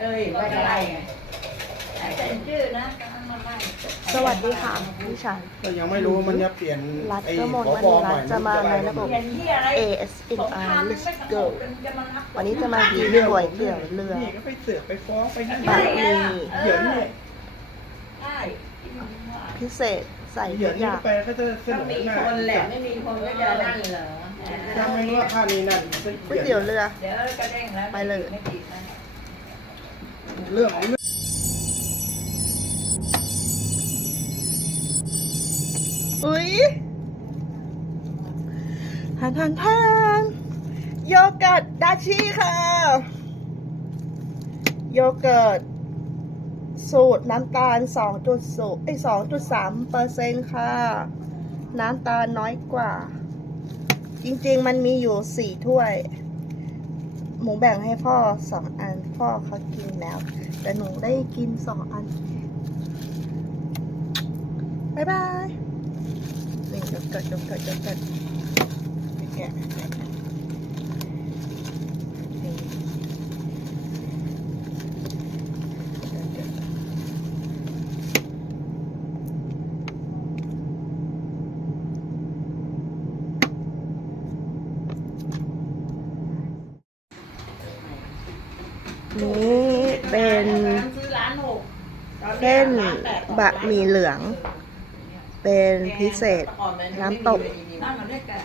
เอ้ยว่าจะไล่ไงแต่เป็นชื่อนะก็มาไล่สวัสดีค่ะพี่ชัยก็ยังไม่รู้ว่ามันจะเปลี่ยนรัฐไอ้กมลผวบณีใหรัม่ฐจะมาในระบบเรียนที่อะไร AS ส in งคราม r ไม่ Let's สง go บกันจะมารับวันนี้จะมาดีเรื่องหวยเกี่ยวเรือนี่ก็ไปเสือกไปฟ้องไปนั่นบัใช่ตรไงมีล่ะเหยินเนี่ยใช่พิเศษใส่เหยิทุนกอนี่ย่างไปก็จะเสก็นอมีหน้าคนแหละไม่มีคนก็จะนั่นเหรอถ้าไม่รู้ว่าค่านี้นั่นก๋วยเตี๋ยวเรือ เดี๋ยวก็เด้งแล้วไปเลย ไม่ติดนะ เรื่องของเรื่องอุ้ยทันทันทันโยเกิร์ตดาชิค่ะ โยเกิร์ตสูตรน้ำตาล 2.0ไอ้2.3เปอร์เซ็นต์ค่ะ น้ำตาลน้อยกว่า จริงๆมันมีอยู่สี่ถ้วย หมูแบ่งให้พ่อสองอัน พ่อเขากินแล้ว แต่หนูได้กินสองอันบายบายนี่โยเกิร์ตโยเกิร์ตโยเกิร์ตแกะแกะนี่นี่เป็น ซื้อร้านหก เส้นบะหมี่เหลือง เป็นพิเศษ น้ำตกน้ำมันได้แก่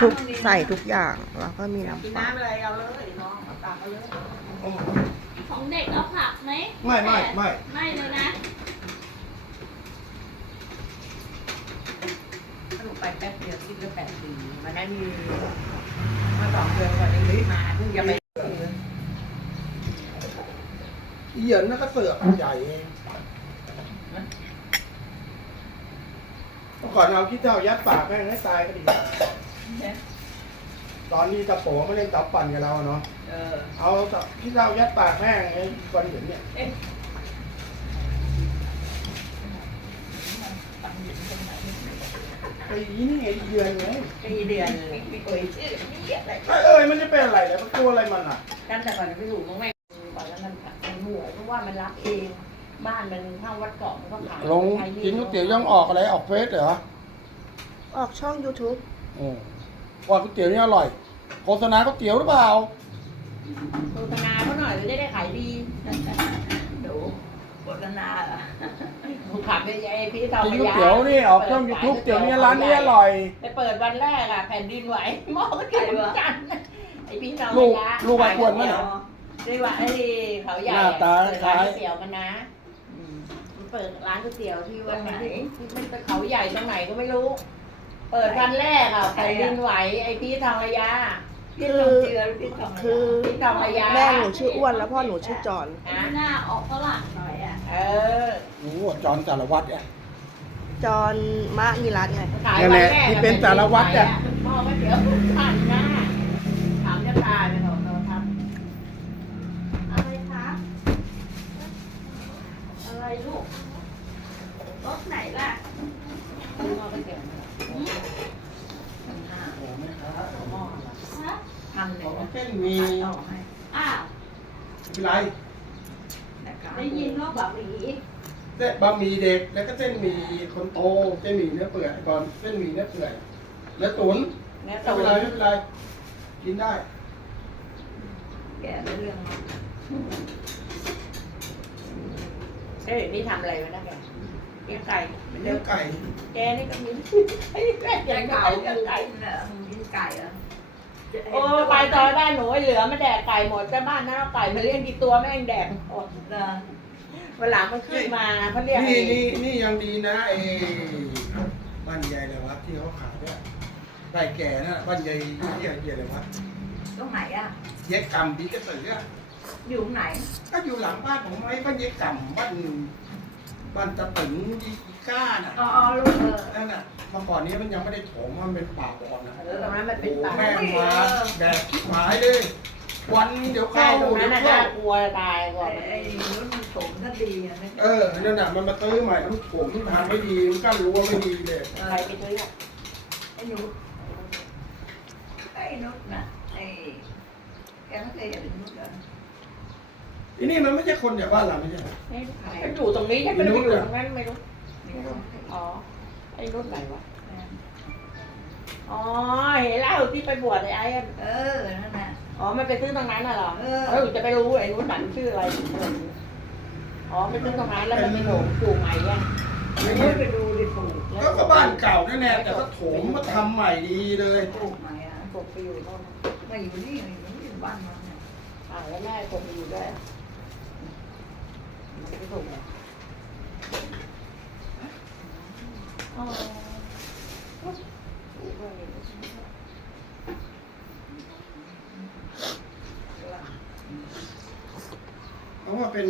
ทุกใส่ทุกอย่าง แล้วก็มีน้ำเปล่าน้ำอะไรเอาเลยน้องเอาตักเอาเลยของเด็กเอาผักไหมไม่ไม่ไม่ไม่เลยนะถ้าหนูไปแป๊บเดียวคิดก็แปดปีมันได้มีมาสองเดือนก่อนนี้มาเพิ่งจะไปเหยินนั่นก็เสือกใหญ่เองเมื่อก่อนเอาขี้เท่ายัดปากแม่งให้ตายก็ดี ตอนนี้ตะโปไม่เล่นตับปั่นกับเราเนาะ เออ เอาขี้เท่ายัดปากแม่งไอ้คนเห็นเนี่ยไอ้นี่ไอ้เดือนไงปีเดือนไม่เคยชื่อเหี้ยอะไรไอ้เอ้ยมันจะเป็นอะไรเนี่ยมันกลัวอะไรมันอะ กันแต่ก่อนไปอยู่ตรงแม่ก่อนแล้วมันมันหัวเพราะว่ามันรับเอง บ้านมันเข้าวัดเกาะมันก็ขายลงกินก๋วยเตี๋ยวยังออกอะไรออกเฟสเหรอออกช่อง YouTube โอ้ว่าก๋วยเตี๋ยวนี่อร่อย โฆษณาก๋วยเตี๋ยวหรือเปล่า โฆษณาเขาหน่อยจะได้ขายดีเดี๋ยวโฆษณาเหรอผมขับไปไอ้พี่ทองกินก๋วยเตี๋ยวนี่ออกช่องยูทูบเตี๋ยวนี่ร้านนี้อร่อย ไปเปิดวันแรกอะแผ่นดินไหวหม้อก็เกี่ยวกันไอ้พี่ทองลูกระยะลูกไอ้ควรมั้ยเรียกว่าไอ้เขาใหญ่หน้าตาเปิดคล้าร้านยก๋วยเตี๋ยวมันนะมัน เปิดร้านก๋วยเตี๋ยวที่วันไหนที่มันเป็นเขาใหญ่ตรงไหนก็ไม่รู้ เปิดวันแรกอะแผ่นดินไหวไอ้พี่ทองระยะพี่ทองเจือพี่ทองคือพี่ทองระยะแม่หนูชื่ออ้วนแล้วพ่อหนูชื่อจอนอะหน้าออกฝรั่งหน่อยอะเออโอ้โหจอนสารวัตรเนี่ยจอนมะมีรัตไงขายนั่นวัแหนละแรกที่เป็นสารวัตรอะพ่อก็เดี๋ยวผ่านหน้าถามจะตายไปหรอกเราท อะไรคะอะไรลูกรถไหนล่ะำพ่อก็เดี๋ยวทำหน้าหม้อ ฮะ ทำเลยนะเส้นหมีต่อให้อ้าวเป็นไรนะคะได้ยินว่าบะหมี่เส้นบะหมี่เด็กแล้วก็เส้นหมี่คนโตเส้นหมี่เนื้อเปื่อยก่อนเส้นหมี่เนื้อเปื่อยแล้วตุ๋นเนี่ยไม่ตัวเป็นไรไม่เป็นไรกินได้แกไม่เรื่องเนาะเอ้ยนี่ทำอะไรวะนะแกเลี้ยงไก่เป็นเนื้เรื่อองไก่แกนี่ก็มีไอ้แม่ยังเก่าเลี้ยงไก่ เนอะมึงกินไก่เหรอ โอ้ไปตอนบ้านหนูไอ้เหลือมาแดกไก่หมดแต่บ้านนั้นเอาไก่มาเลี้ยงกี่ตัวแม่งแดกหมดนะวันหลังมันขึ้นมาเขาเรียกนี่ไอ้นี่นี่ยังดีนะไอ้บ้านใหญ่เลยวะที่เขาขายเนี่ยไก่แก่นะบ้านใหญ่ที่ใหญ่ใหญ่เลยวะตรงไหนอะเย็กกำดีกระสืออะอยู่ไหน ก็อยู่หลังบ้านผมไอ้บ้านเย็กกำบ้านบ้านตะตึงอี ก้าน่ะอ๋อลูกเออ นั่นน่ะเมื่อก่อนนี้มันยังไม่ได้โถมมันเป็นป่าบอนนะเออตรงนั้นมันเป็นโอ้ป่าแม่งมาเออแดกชิบหายเลย วันเดี๋ยวใช่เข้าตรงนั้เดี๋ยนวน่ะเข้าน่ากลัวตายกว่าไอ้นู้นมันผมก็ดีอะนะเออนั่นน่ะมันมาตื้อใหม่มันโถมทำไม่ดีมันกั้นรั้วไม่ดีเลยใครไปซื้ออะไอ้นุชไอ้นุชน่ะไอ้แกไม่เคยเห็นนุชเหรอที่นี่มันไม่ใช่คนแถวบ้านเราไม่ใช่ไม่รู้ฉันอยู่ตรงนี้ฉันไม่ได้ไปอยู่ตรงนั้นไม่รู้ ไม่รู้อ๋อไอ้รุ่นไหนวะ อ๋อ เห็นแล้วที่ไปบวชไอ้ไอ้อะเออ นั่นแหละ อ๋อ มันไปซื้อตรงนั้นน่ะเหรอเออ เออจะไปรู้ไอ้รุ่นนั้นชื่ออะไรอ๋อไปซื้อตรงนั้นแล้วมันไม่หลงปลูกใหม่ยังไม่ได้ไปดูดิปลูกก็ก็บ้านเก่าแน่ๆแต่ก็โถมมาทำใหม่ดีเลยปลูกไหมอะปลูกไปอยู่โน่นมาอยู่นี่อยู่นี่บ้านมันเนี่ยอ่าแล้วแม่ปลูกไปอยู่ด้วยมันไม่ถูกอะอ๋อ เพราะว่าเป็น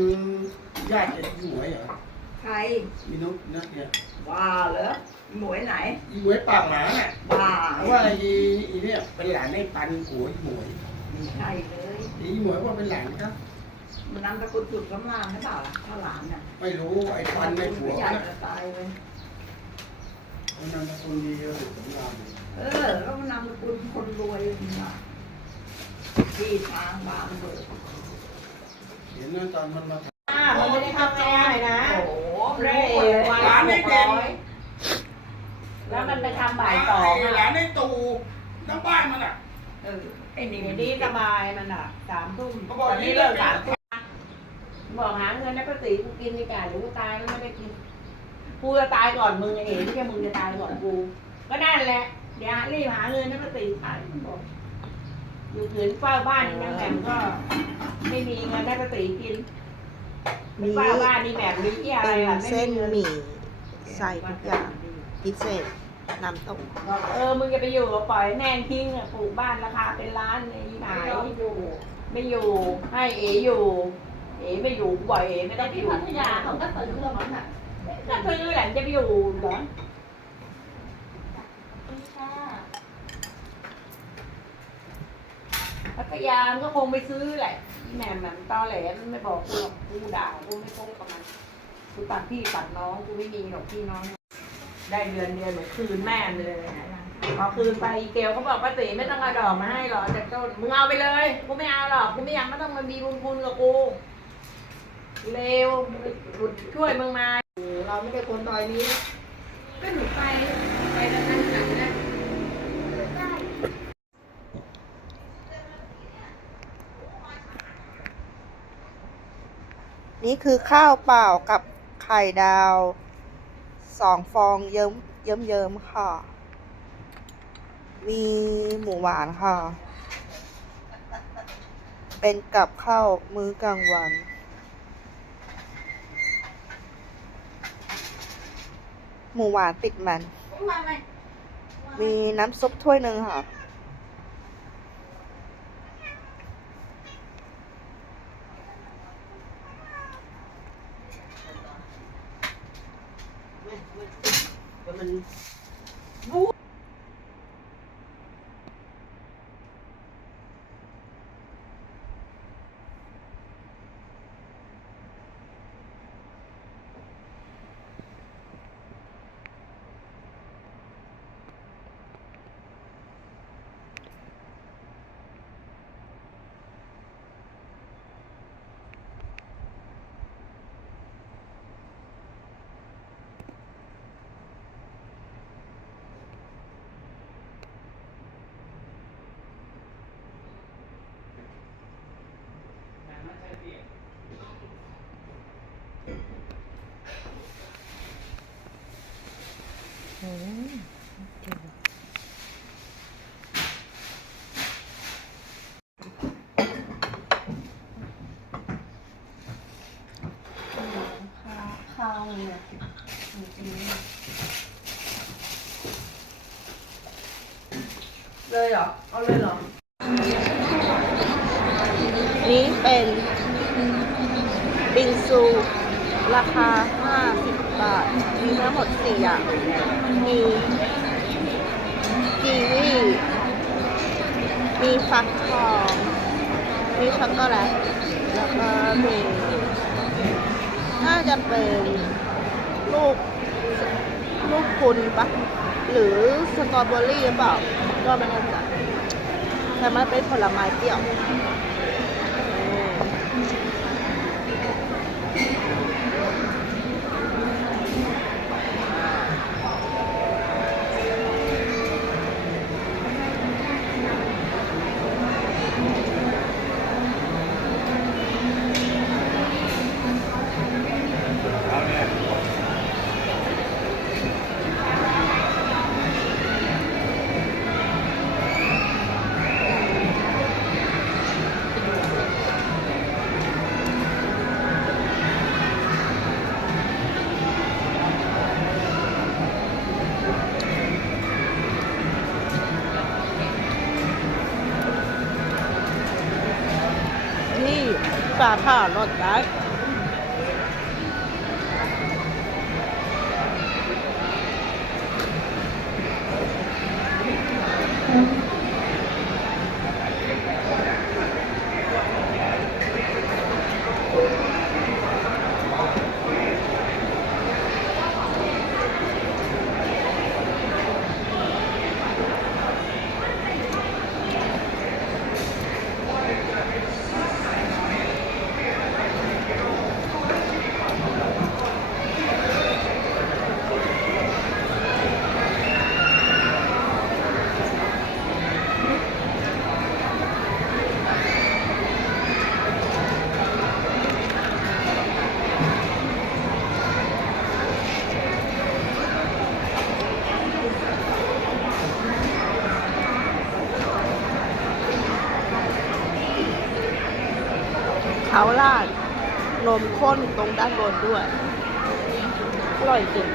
ญาติกับอีหมวยเหรอใครมีนุ๊กนักเนี่ยบ้าเหรอหมวยไหนอีหมวยปากหมาเนี่ยบ้าเพราะว่าไอ้อีเนี่ยเป็นหลานไอ้ปันผัวอีหมวยไม่ใช่เลยอีหมวยว่าเป็นหลานครับมันนำตะกุดจุดกำลังหรือเปล่าถ้าหลานน่ะไม่รู้ไอ้ปันไอ้ผัวใหญ่นะจะตายเลยมั นามสกุลดีเลยสำราญเออแล้วนนำตะกุดคนรวยนี่นะที่ทางบางเบิกเห็นนะตอนมันมาอ่ามันไม่ได้ทำง่ายนะโอ้โหเร่รู้เลยวันร้านหไอ้กเด่นร้อยแล้วมันไปทำบ่ายสองไหลาอะนตู่น้ำบ้านมันอะเออไอ้นี่เดี๋มันดีสบายมันอะสามทุ่มตอนนี้เลิกสามทุ่มบอกหาเงินนะป้าตีกูกินดีกว่าหรือกูตายแล้วไม่ได้กิน กูจะตายก่อนมึงไอ้เอ๋ไม่ใช่มึงจะตายก่อนกู ก็นั่นแหละ เดี๋ยวรีบหาเงินนะป้าตีไปบอกอยู่ขืนเฝ้าบ้านยังแหม่มก็ ไม่มีเงินให้ป้าตีกินมีเฝ้าบ้านนี่แหม่มมีที่อะไรเป็นล่ะไม่เส้นมีเงินหมี่ใส่ทุกอย่างพิเศษน้ำต้มบอกเออมึงจะไปอยู่กับปล่อยแม่งทิ้งอะปลูกบ้านราคาเป็นล้านในไหนไม่อยู่ไม่อยู่ให้เออยู่ เอ๋ไม่อยู่ปล่อยเอ๋ไม่แต่ต้องอที่ยู่ พัทยาเขาก็ซื้อแล้วมั้งอะ ก็ซื้อแหละจะไปอยู่เหรอนี่ค่ะพัทยามันก็คงไปซื้อแหละอีแหม่มมันตอแหลมันไม่บอกกูหรอกกูด่ากูไม่คบกับมันกูตัดพี่ตัดน้องกูไม่มีหรอกพี่น้อง ได้เดือนเดียวเหมือนคืนแม่เลยนะพอคืนไปเกลเขาบอกป้าตีไม่ต้องเอาดอกมาให้หรอกจากต้นมึงเอาไปเลยกูไม่เอาหรอกกูไม่อยากไม่ต้องมามีบุญคุณกับกูเลวช่วยมึงมา เราไม่ได้คนตอยนี้ก็หนูไปไปแล้วนั่นหนักนะนี่คือข้าวเปล่ากับไข่ดาวสองฟองเยิ้มเยิ้มเยิ้มค่ะ มีหมูหวานค่ะ เป็นกับข้าวมื้อกลางวัน หมูหวานติดมันว่าไหมมีน้ำซุปถ้วยหนึ่งค่ะ มัน ข้าวเนี่ยเลยเหรอ เอาเลยเหรอ นี้เป็นบิงซู ราคา 50 บาท มีทั้งหมด 4 อย่าง มีกีวีมีฟักทอง มีช็อกโกแลตแล้วก็มีน่าจะเป็น ลูกลูกคุณปะหรือสตรอเบอรี่หรือเปล่า ก็ไม่แน่ใจแต่มันเป็นผลไม้เปรี้ยวาค่ารถได้ เขาราด นมข้นตรงด้านบนด้วย อร่อยจริง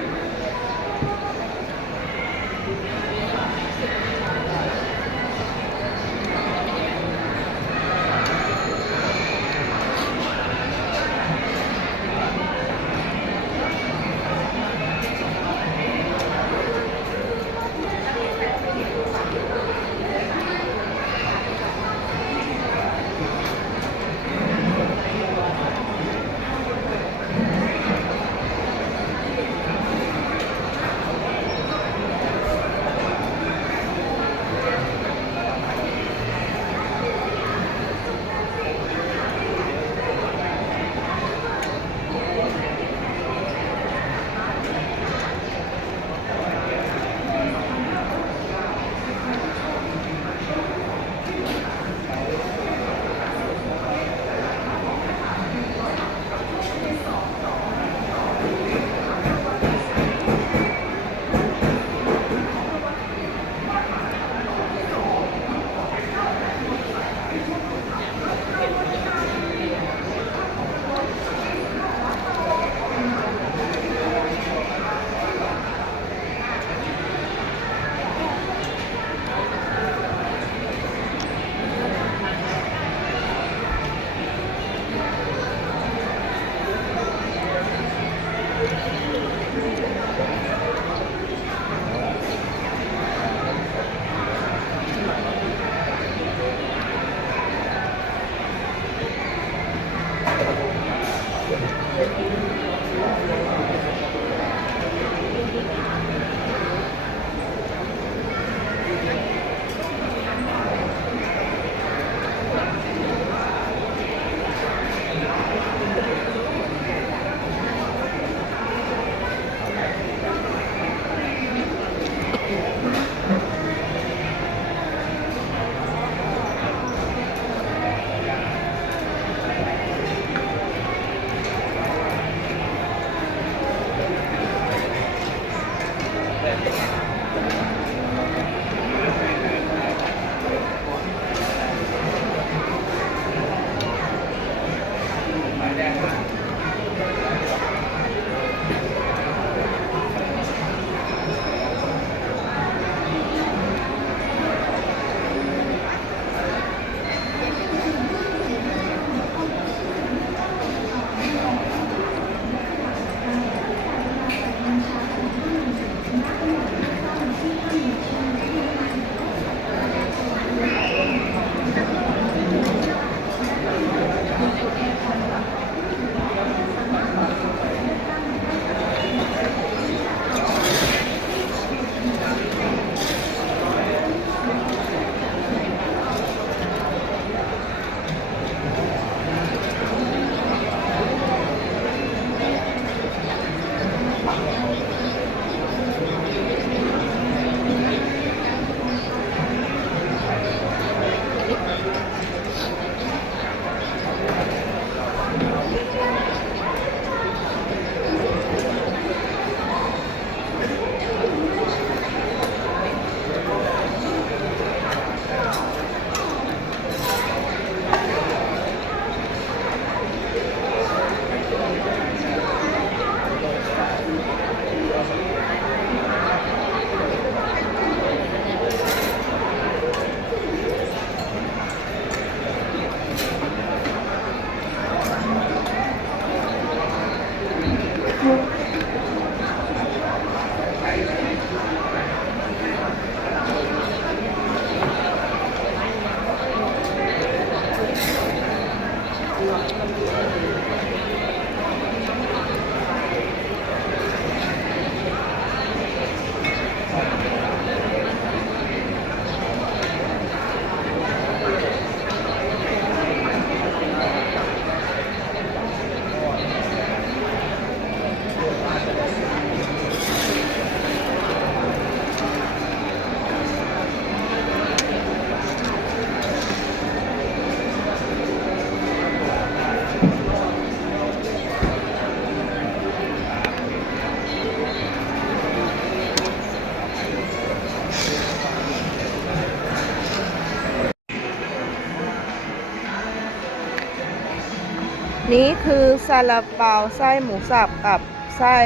ซาลาเปาไส้หมูสับกับไส้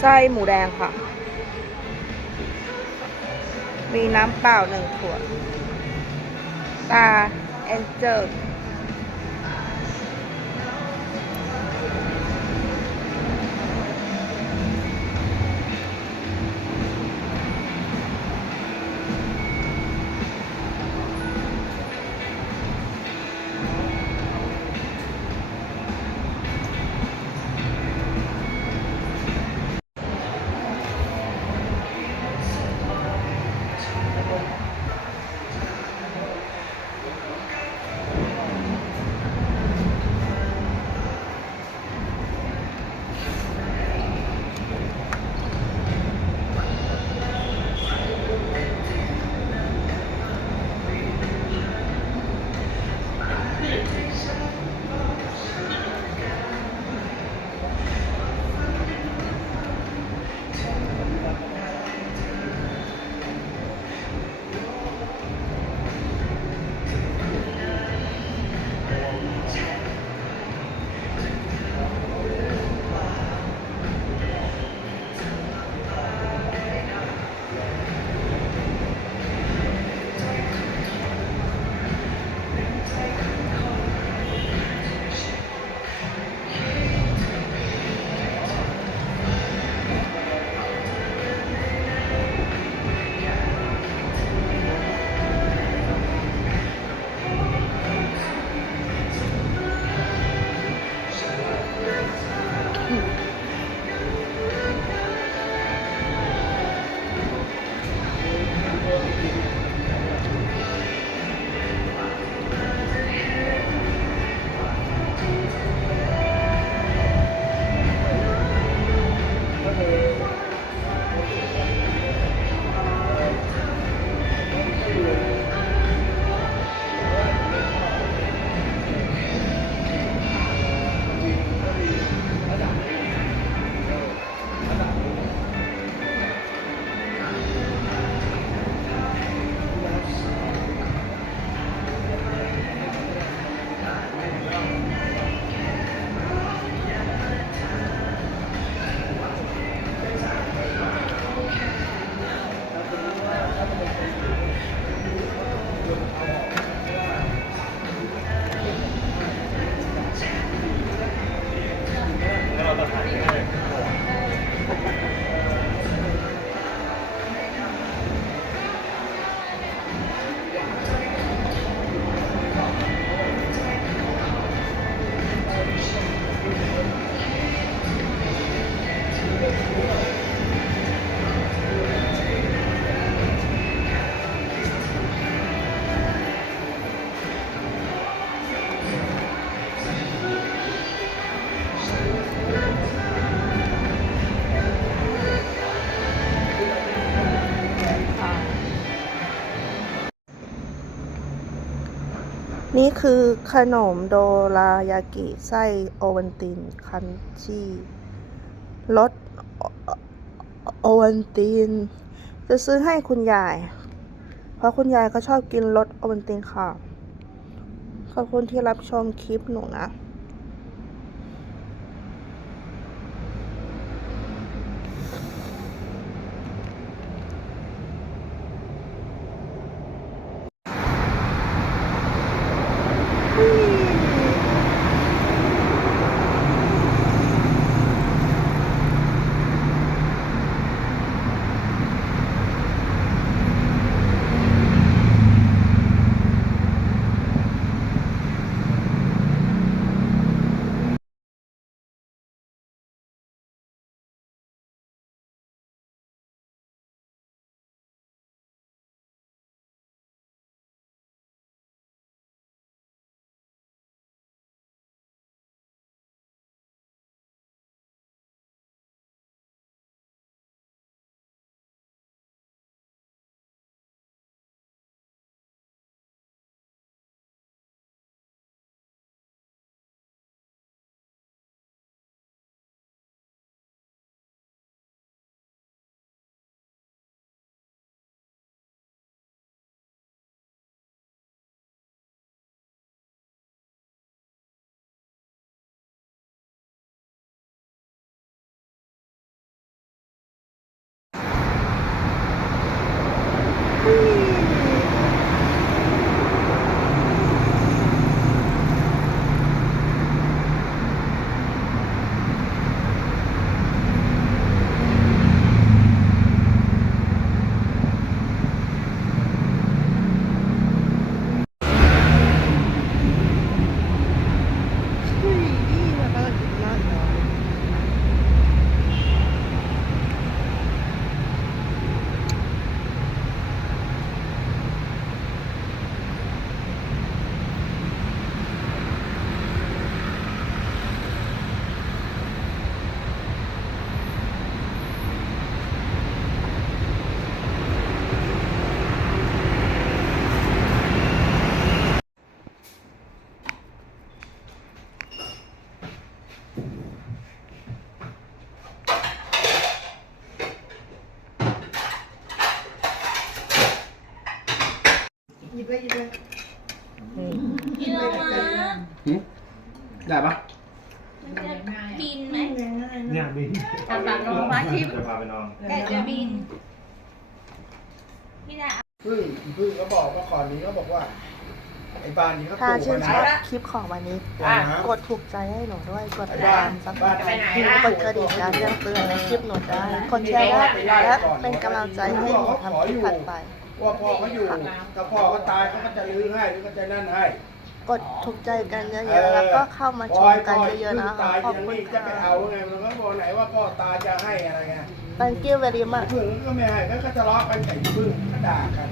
ไส้หมูแดงค่ะ มีน้ำเปล่าหนึ่งขวด ตา แอนเจล นี่คือขนมโดรายากิไส้โอวันตินคันชีรสโอวันติน จะซื้อให้คุณยาย เพราะคุณยายก็ชอบกินรสโอวันตินค่ะ ขอบคุณที่รับชมคลิปหนูนะ ยิบเลยหยิบเลยกินแล้วมาได้ปะมันจะบินไหมเนี่ยบินทำปากนมมาทิพย์จะพาไปนอนแต่จะบินพี่ดาพึ่งพึ่งก็บอกว่าก่อนนี้เขาบอกว่า ไอ้บ้านนี้เขาปถ้าลูกชื่นชอบวคลิปของวันนี้ปลูกดถูกใจให้หนูด้วย กดไอ้ติดบ้าตานมซับสไคนรต์กดกระดิ่งการแจ้งเตือนในคลิปหนูได้กดแชร์ได้และเป็นกำลังใจให้หนูทำคลิปถัดไป ว่าพ่อเขาอยู่ถ้าพ่อเขาตายเขาก็จะลื้อให้หรือก็จะนั่นให้กดถูกใจกันเยอะๆแล้วก็เข้ามาชมกันเยอะๆนะคะตายขอบยังคุณนี่จะค่ะไปเอาไงมันก็บอกไหนว่าพ่อตายจะให้อะไรไง Thank you very much พึ่งก็ไม่ให้แล้วก็ทะเลาะกันไก่พึ่งก็ด่ากัน